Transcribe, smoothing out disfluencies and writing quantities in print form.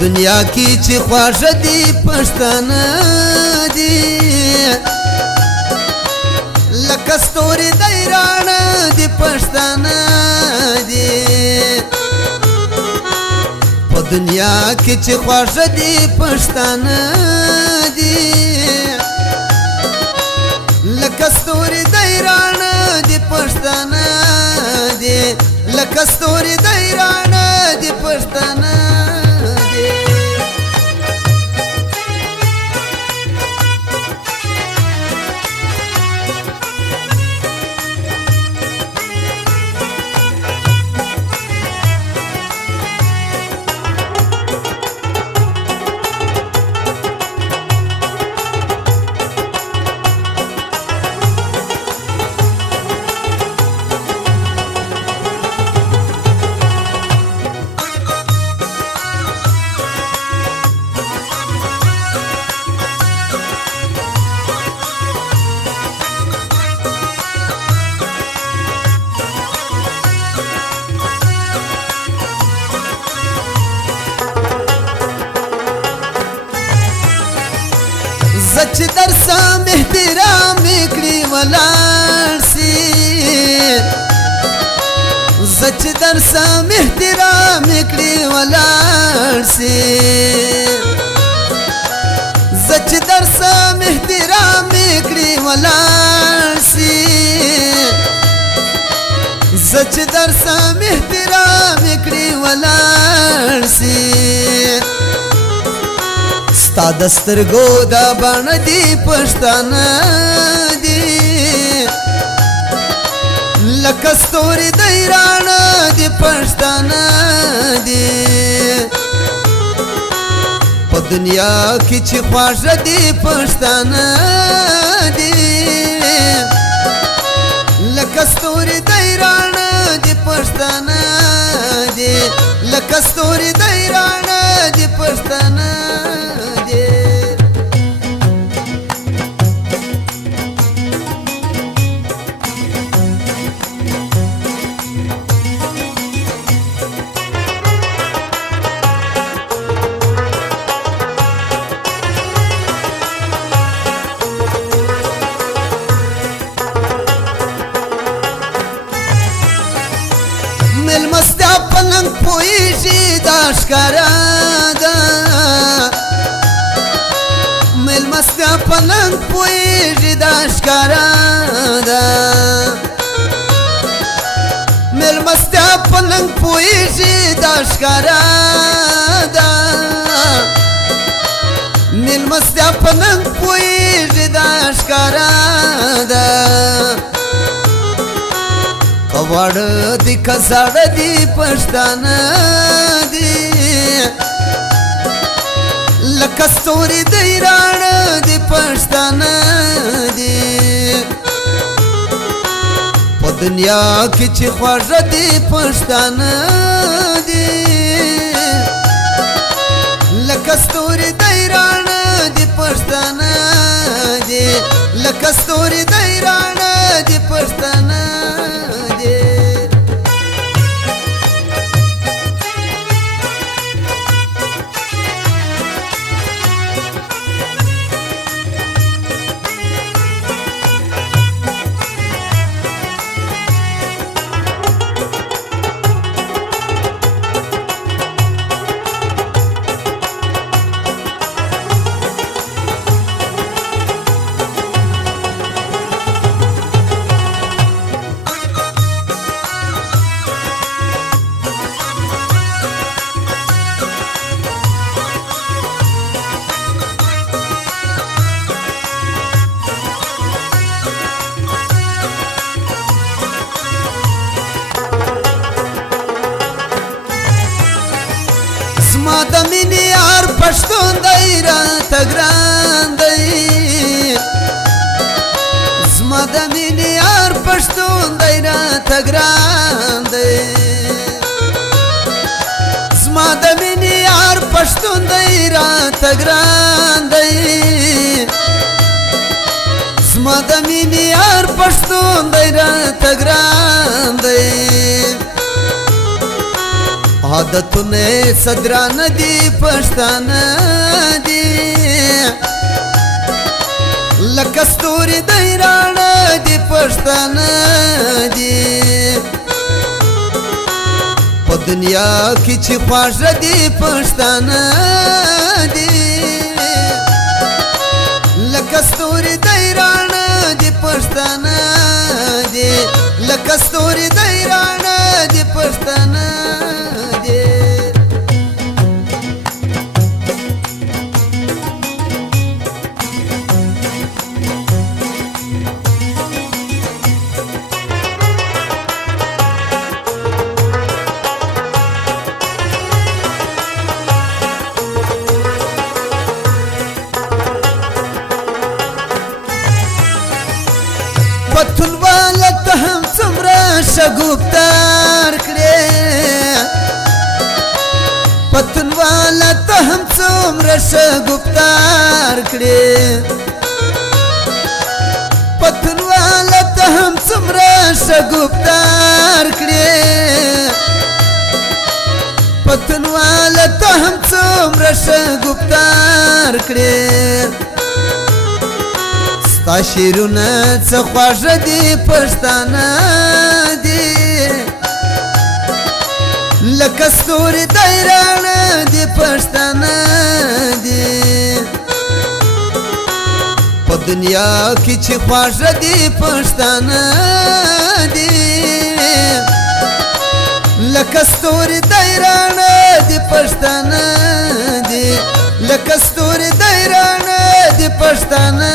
دنیا کی چې خواږه دي پښتانه دي لکه ستوري د ایران دي پښتانه دي په دنیا کې چې خواږه دي پښتانه دي لکه ستوري د ایران دي پښتانه دي لکه ستوري د ایران دي پښتانه زچ در سام احترام کړی ولاړ سي زچ در سام احترام کړی ولاړ سي زچ در سام احترام کړی ولاړ سي زچ در سام احترام کړی ولاړ سي ستا د سترګو دا بڼه دي پښتانه دي لکه ستوري د ایران دي پښتانه دي په دنیا کې چې خواږه دي پښتانه دي لکه ستوري د ایران دي پښتانه دي لکه ستوري د ایران دي پښتانه ملمستا پلنگ پویشی داشکارا دا ملمستا پلنگ پویشی داشکارا دا ملمستا پلنگ پویشی داشکارا دا ملمستا پلنگ پویشی داشکارا دا کواړه دي کزاړه دي پښتانه دي لکه ستوري د ایران دي پښتانه دي په دنیا کې چې خواږه دي پښتانه دي لکه ستوري د ایران دي پښتانه دي لکه ستوري د ایران دي پښتانه زما د مینې یار پښتون دی راته ګران دی زما د مینې یار پښتون دی راته ګران دی زما د مینې یار پښتون دی راته ګران دی زما د مینې یار پښتون دی راته ګران دی عادتونه صدران دي پښتانه دي لکه ستوري د ایران دي پښتانه دي په دنیا کې چې خواږه دي پښتانه دي لکه ستوري د ایران دي پښتانه دي لکه ستوري د ایران دي پښتانه دي پتونواله ته هم څومره شګوفتار کړې پتونواله ته هم څومره شګوفتار کړې پتونواله ته هم څومره شګوفتار کړې پتونواله ته هم څومره شګوفتار کړې ستا شیرونه څه خواږه دي پښتانه دي لکه ستوري د ایران دي پښتانه دي په دنیا کې چې خواږه دي پښتانه دي لکه ستوري د ایران دي پښتانه دي لکه ستوري د ایران دي پښتانه